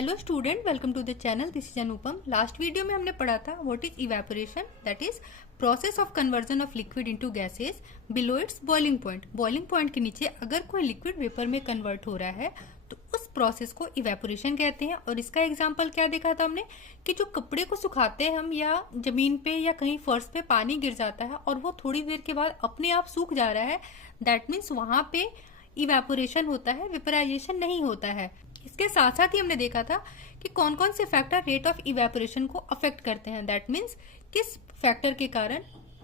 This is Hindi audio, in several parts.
Hello student, welcome to the channel. This is Anupam. Last video में हमने पढ़ा था what is evaporation, that is process of conversion of liquid into gases below its boiling point. Boiling point के नीचे अगर कोई लिक्विड वेपर में कन्वर्ट हो रहा है तो उस प्रोसेस को इवेपोरेशन कहते हैं। और इसका एग्जाम्पल क्या देखा था हमने कि जो कपड़े को सुखाते हैं हम, या जमीन पे या कहीं फर्श पे पानी गिर जाता है और वो थोड़ी देर के बाद अपने आप सूख जा रहा है, दैट मीन्स वहां पे इवेपोरेशन होता है, वेपराइजेशन नहीं होता है। इसके साथ साथ ही हमने देखा था कि कौन कौन से फैक्टर रेट ऑफ इवेपोरेशन को अफेक्ट करते हैं, दैट मीन्स किस फैक्टर के कारण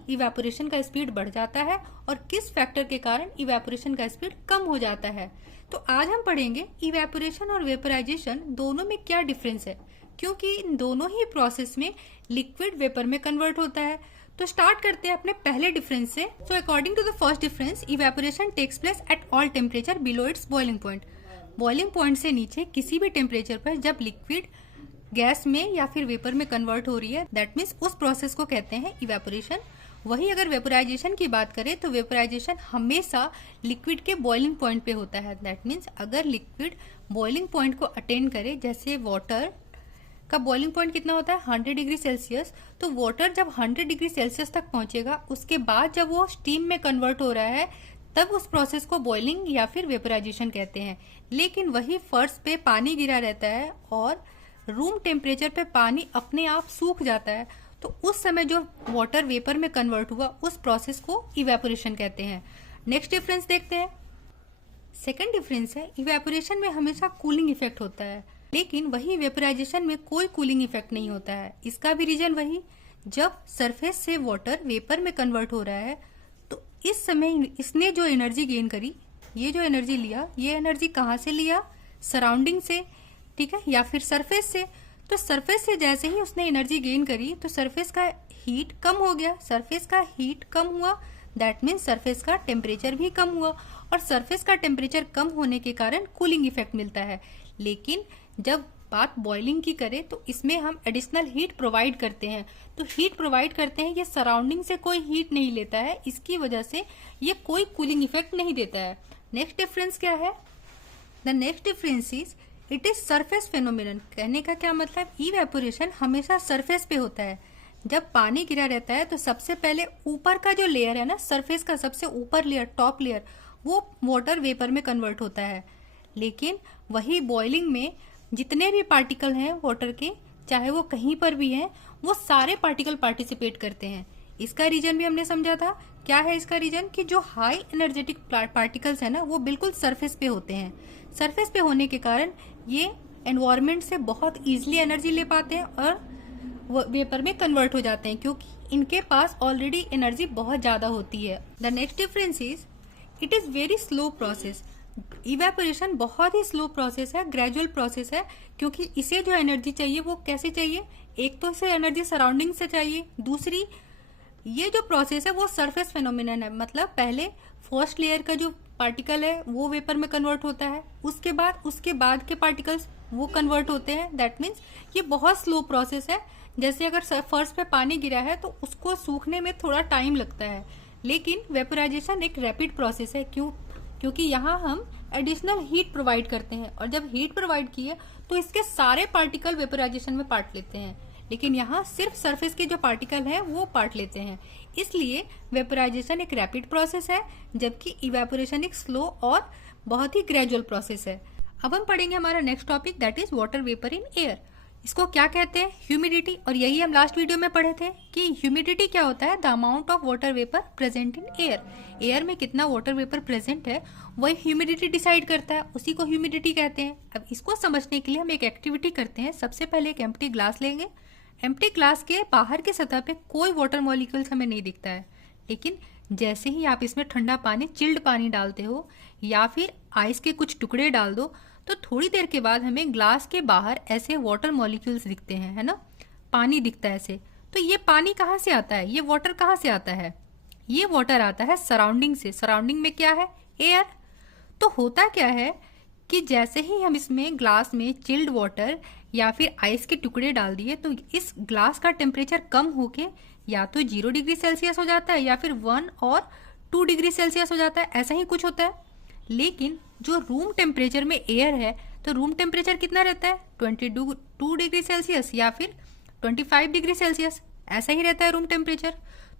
इवेपोरेशन का स्पीड बढ़ जाता है और किस फैक्टर के कारण इवेपोरेशन का स्पीड कम हो जाता है। तो आज हम पढ़ेंगे इवेपोरेशन और वेपराइजेशन दोनों में क्या डिफरेंस है, क्योंकि इन दोनों ही प्रोसेस में लिक्विड वेपर में कन्वर्ट होता है। तो स्टार्ट करते हैं अपने पहले डिफरेंस से। So according to the first difference, evaporation takes place at all temperature below its boiling point. Boiling point से नीचे किसी भी टेम्परेचर पर जब लिक्विड गैस में या फिर वेपर में कन्वर्ट हो रही है, दैट मीन्स उस प्रोसेस को कहते हैं इवेपोरेशन। वही अगर वेपराइजेशन की बात करें तो वेपराइजेशन हमेशा लिक्विड के बॉइलिंग पॉइंट पे होता है। दैट मीन्स अगर लिक्विड बॉइलिंग पॉइंट को अटेंड करे, जैसे वाटर का बॉइलिंग पॉइंट कितना होता है 100 डिग्री सेल्सियस, तो वाटर जब 100 डिग्री सेल्सियस तक पहुंचेगा, उसके बाद जब वो स्टीम में कन्वर्ट हो रहा है तब उस प्रोसेस को बॉइलिंग या फिर वेपराइजेशन कहते हैं। लेकिन वही फर्श पे पानी गिरा रहता है और रूम टेम्परेचर पे पानी अपने आप सूख जाता है, तो उस समय जो वाटर वेपर में कन्वर्ट हुआ उस प्रोसेस को इवेपोरेशन कहते हैं। नेक्स्ट डिफरेंस देखते हैं। सेकंड डिफरेंस है, इवेपोरेशन में हमेशा कूलिंग इफेक्ट होता है, लेकिन वही वेपराइजेशन में कोई कूलिंग इफेक्ट नहीं होता है। इसका भी रीजन वही, जब सरफेस से वाटर वेपर में कन्वर्ट हो रहा है तो इस समय इसने जो एनर्जी गेन करी, ये जो एनर्जी लिया, ये एनर्जी कहाँ से लिया, सराउंडिंग से, ठीक है, या फिर सरफेस से। तो सरफेस से जैसे ही उसने एनर्जी गेन करी तो सरफेस का हीट कम हो गया। सरफेस का हीट कम हुआ, दैट मीन्स सरफेस का टेम्परेचर भी कम हुआ, और सरफेस का टेम्परेचर कम होने के कारण कूलिंग इफेक्ट मिलता है। लेकिन जब बात बॉइलिंग की करें तो इसमें हम एडिशनल हीट प्रोवाइड करते हैं। तो हीट प्रोवाइड करते हैं, ये सराउंडिंग से कोई हीट नहीं लेता है, इसकी वजह से ये कोई कूलिंग इफेक्ट नहीं देता है। नेक्स्ट डिफरेंस क्या है? The next difference is it is surface phenomenon. कहने का क्या मतलब, इवेपोरेशन हमेशा सरफेस पे होता है। जब पानी गिरा रहता है तो सबसे पहले ऊपर का जो लेयर है ना, सरफेस का सबसे ऊपर लेयर, टॉप लेयर, वो वाटर वेपर में कन्वर्ट होता है। लेकिन वही बॉइलिंग में जितने भी पार्टिकल हैं वाटर के, चाहे वो कहीं पर भी हैं, वो सारे पार्टिकल पार्टिसिपेट करते हैं। इसका रीजन भी हमने समझा था। क्या है इसका रीजन? कि जो हाई एनर्जेटिक पार्टिकल्स है ना, वो बिल्कुल सरफेस पे होते हैं। सरफेस पे होने के कारण ये एनवायरनमेंट से बहुत इजीली एनर्जी ले पाते हैं और वेपर में कन्वर्ट हो जाते हैं, क्योंकि इनके पास ऑलरेडी एनर्जी बहुत ज्यादा होती है। The next difference is it is very slow process. Evaporation बहुत ही स्लो प्रोसेस है, ग्रेजुअल प्रोसेस है, क्योंकि इसे जो एनर्जी चाहिए वो कैसे चाहिए, एक तो इसे एनर्जी सराउंडिंग से चाहिए, दूसरी ये जो प्रोसेस है वो सरफेस फेनोमेनन है। मतलब पहले फर्स्ट लेयर का जो पार्टिकल है वो वेपर में कन्वर्ट होता है, उसके बाद के पार्टिकल्स वो कन्वर्ट होते हैं। दैट मीन्स ये बहुत स्लो प्रोसेस है। जैसे अगर फर्स्ट पे पानी गिरा है तो उसको सूखने में थोड़ा टाइम लगता है, लेकिन वेपराइजेशन एक रैपिड प्रोसेस है। क्योंकि यहाँ हम एडिशनल हीट प्रोवाइड करते हैं, और जब हीट प्रोवाइड किए तो इसके सारे पार्टिकल वेपराइजेशन में पार्ट लेते हैं, लेकिन यहाँ सिर्फ सरफेस के जो पार्टिकल हैं वो पार्ट लेते हैं। इसलिए वेपराइजेशन एक रैपिड प्रोसेस है, जबकि इवेपोरेशन एक स्लो और बहुत ही ग्रेजुअल प्रोसेस है। अब हम पढ़ेंगे हमारा next topic, that is water vapour in air. इसको क्या कहते हैं? ह्यूमिडिटी। और यही हम लास्ट वीडियो में पढ़े थे कि ह्यूमिडिटी क्या होता है, the amount of water vapour present in air. Air में कितना वाटर वेपर प्रेजेंट है वही ह्यूमिडिटी डिसाइड करता है, उसी को ह्यूमिडिटी कहते हैं। अब इसको समझने के लिए हम एक एक्टिविटी करते हैं। सबसे पहले एक एम्प्टी ग्लास लेंगे। एम्प्टी ग्लास के बाहर की सतह पे कोई वाटर मॉलिक्यूल्स हमें नहीं दिखता है, लेकिन जैसे ही आप इसमें ठंडा पानी, चिल्ड पानी डालते हो या फिर आइस के कुछ टुकड़े डाल दो, तो थोड़ी देर के बाद हमें ग्लास के बाहर ऐसे वाटर मॉलिक्यूल्स दिखते हैं, है ना, पानी दिखता है ऐसे। तो ये पानी कहाँ से आता है, ये वाटर कहाँ से आता है? ये वाटर आता है सराउंडिंग से। सराउंडिंग में क्या है? एयर। तो होता क्या है कि जैसे ही हम इसमें ग्लास में चिल्ड वाटर या फिर आइस के टुकड़े डाल दिए तो इस ग्लास का टेम्परेचर कम होके या तो 0 डिग्री सेल्सियस हो जाता है या फिर 1 और 2 डिग्री सेल्सियस हो जाता है, ऐसा ही कुछ होता है। लेकिन जो रूम टेम्परेचर में एयर है तो रूम टेम्परेचर कितना रहता है 22 डिग्री सेल्सियस या फिर 25 डिग्री सेल्सियस, ऐसा ही रहता है रूम टेम्परेचर।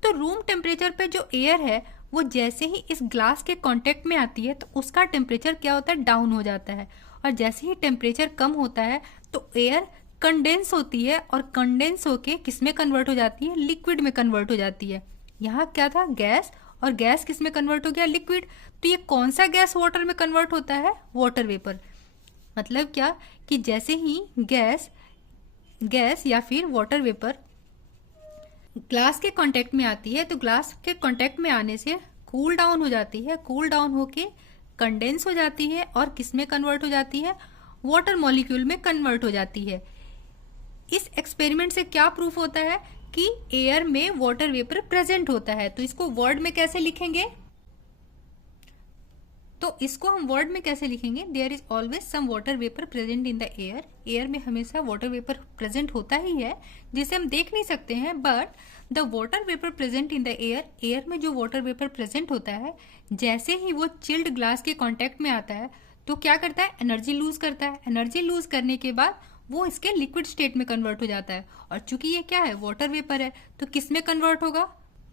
तो रूम टेम्परेचर पे जो एयर है वो जैसे ही इस ग्लास के कांटेक्ट में आती है तो उसका टेम्परेचर क्या होता है, डाउन हो जाता है। और जैसे ही टेम्परेचर कम होता है तो एयर कंडेंस होती है और कंडेंस होके किस में कन्वर्ट हो जाती है, लिक्विड में कन्वर्ट हो जाती है। यहाँ क्या था, गैस, और गैस किस में कन्वर्ट हो गया, लिक्विड। तो ये कौन सा गैस वाटर में कन्वर्ट होता है, वाटर वेपर। मतलब क्या कि जैसे ही गैस या फिर वाटर वेपर ग्लास के कांटेक्ट में आती है तो ग्लास के कांटेक्ट में आने से कूल डाउन हो जाती है, कूल डाउन होके कंडेंस हो जाती है और किस में कन्वर्ट हो जाती है, वाटर मॉलिक्यूल में कन्वर्ट हो जाती है। इस एक्सपेरिमेंट से क्या प्रूफ होता है कि एयर में वाटर वेपर प्रेजेंट होता है। तो इसको वर्ड में कैसे लिखेंगे, तो इसको हम वर्ड में कैसे लिखेंगे, there is always some water vapour present in the air. Air में हमेशा वाटर वेपर प्रेजेंट होता ही है जिसे हम देख नहीं सकते हैं, but the water vapour present in the air में जो वाटर वेपर प्रेजेंट होता है जैसे ही वो चिल्ड ग्लास के कांटेक्ट में आता है तो क्या करता है, एनर्जी लूज करता है। एनर्जी लूज करने के बाद वो इसके लिक्विड स्टेट में कन्वर्ट हो जाता है। और चूंकि ये क्या है, वाटर वेपर है, तो किस में कन्वर्ट होगा,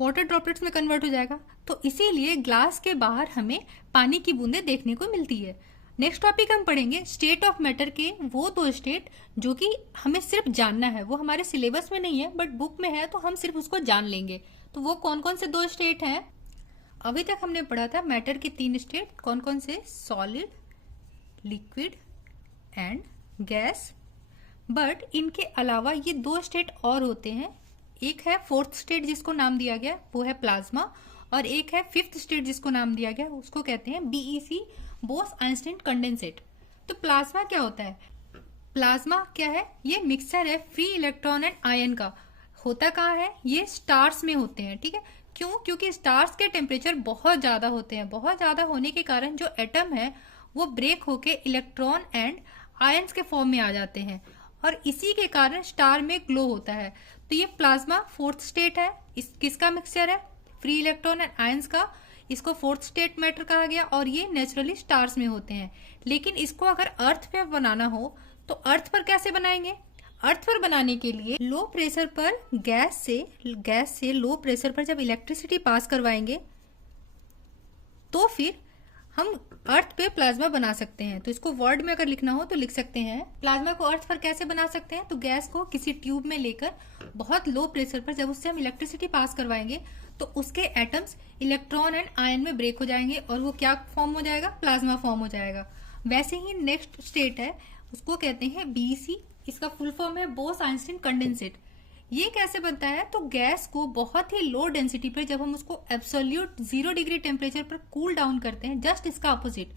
वाटर ड्रॉपलेट्स में कन्वर्ट हो जाएगा। तो इसीलिए ग्लास के बाहर हमें पानी की बूंदें देखने को मिलती है। नेक्स्ट टॉपिक हम पढ़ेंगे स्टेट ऑफ मैटर के वो दो स्टेट जो कि हमें सिर्फ जानना है, वो हमारे सिलेबस में नहीं है बट बुक में है, तो हम सिर्फ उसको जान लेंगे। तो वो कौन कौन से दो स्टेट हैं, अभी तक हमने पढ़ा था मैटर के 3 स्टेट, कौन कौन से, solid, liquid and gas. But इनके अलावा ये 2 स्टेट और होते हैं। एक है 4th स्टेट जिसको नाम दिया गया वो है प्लाज्मा, और एक है 5th स्टेट जिसको नाम दिया गया उसको कहते हैं BEC, बोस आइंस्टीन कंडेंसेट। तो प्लाज्मा क्या होता है, प्लाज्मा क्या है, ये मिक्सचर है फ्री इलेक्ट्रॉन एंड आयन का। होता कहाँ है, ये स्टार्स में होते हैं, ठीक है। क्यों, क्योंकि स्टार्स के टेम्परेचर बहुत ज्यादा होते हैं। बहुत ज्यादा होने के कारण जो एटम है वो ब्रेक होके इलेक्ट्रॉन एंड आयंस के फॉर्म में आ जाते हैं और इसी के कारण स्टार में ग्लो होता है। तो ये प्लाज्मा 4th स्टेट है, इस किसका मिक्सचर है, फ्री इलेक्ट्रॉन एंड आयंस का। इसको 4th स्टेट मैटर कहा गया और ये नेचुरली स्टार्स में होते हैं। लेकिन इसको अगर अर्थ पे बनाना हो तो अर्थ पर कैसे बनाएंगे, अर्थ पर बनाने के लिए लो प्रेशर पर गैस से लो प्रेशर पर जब इलेक्ट्रिसिटी पास करवाएंगे तो फिर हम अर्थ पे प्लाज्मा बना सकते हैं। तो इसको वर्ड में अगर लिखना हो तो लिख सकते हैं, प्लाज्मा को अर्थ पर कैसे बना सकते हैं, तो गैस को किसी ट्यूब में लेकर बहुत लो प्रेशर पर जब उससे हम इलेक्ट्रिसिटी पास करवाएंगे तो उसके एटम्स इलेक्ट्रॉन एंड आयन में ब्रेक हो जाएंगे और वो क्या फॉर्म हो जाएगा, प्लाज्मा फॉर्म हो जाएगा। वैसे ही नेक्स्ट स्टेट है उसको कहते हैं BEC, इसका फुल फॉर्म है बोस आइंस्टीन कंडेंसेट। ये कैसे बनता है, तो गैस को बहुत ही लो डेंसिटी पर जब हम उसको एब्सोल्यूट 0 डिग्री टेम्परेचर पर कूल डाउन करते हैं, जस्ट इसका अपोजिट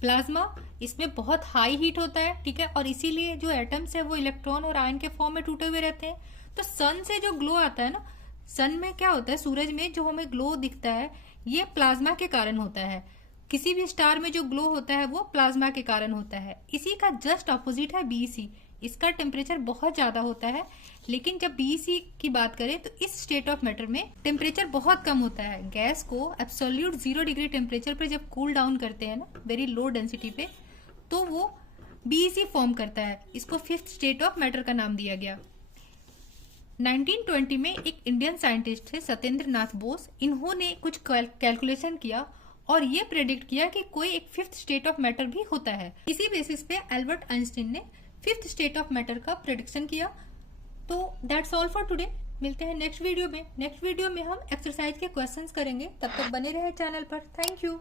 प्लाज्मा, इसमें बहुत हाई हीट होता है, ठीक है, और इसीलिए जो एटम्स है वो इलेक्ट्रॉन और आयन के फॉर्म में टूटे हुए रहते हैं। तो सन से जो ग्लो आता है ना, सन में क्या होता है, सूरज में जो हमें ग्लो दिखता है ये प्लाज्मा के कारण होता है। किसी भी स्टार में जो ग्लो होता है वो प्लाज्मा के कारण होता है। इसी का जस्ट अपोजिट है BEC, इसका टेम्परेचर बहुत ज्यादा होता है। लेकिन जब BEC की बात करें तो इस स्टेट ऑफ मैटर में टेम्परेचर बहुत कम होता है। गैस को एब्सोल्यूट 0 डिग्री टेम्परेचर पर जब कूल डाउन करते हैं ना, वेरी लो डेंसिटी पे, तो वो BEC फॉर्म करता है। इसको 5th स्टेट ऑफ मैटर का नाम दिया गया। 1920 में एक इंडियन साइंटिस्ट थे सत्येंद्र नाथ बोस, इन्होंने कुछ कैलकुलेशन किया और ये प्रेडिक्ट किया कि कोई एक 5th स्टेट ऑफ मैटर भी होता है। इसी बेसिस पे एल्बर्ट आइंस्टीन ने 5th स्टेट ऑफ मैटर का प्रेडिक्शन किया। तो दैट्स ऑल फॉर टुडे, मिलते हैं नेक्स्ट वीडियो में। नेक्स्ट वीडियो में हम एक्सरसाइज के क्वेश्चंस करेंगे, तब तक बने रहे चैनल पर। Thank you.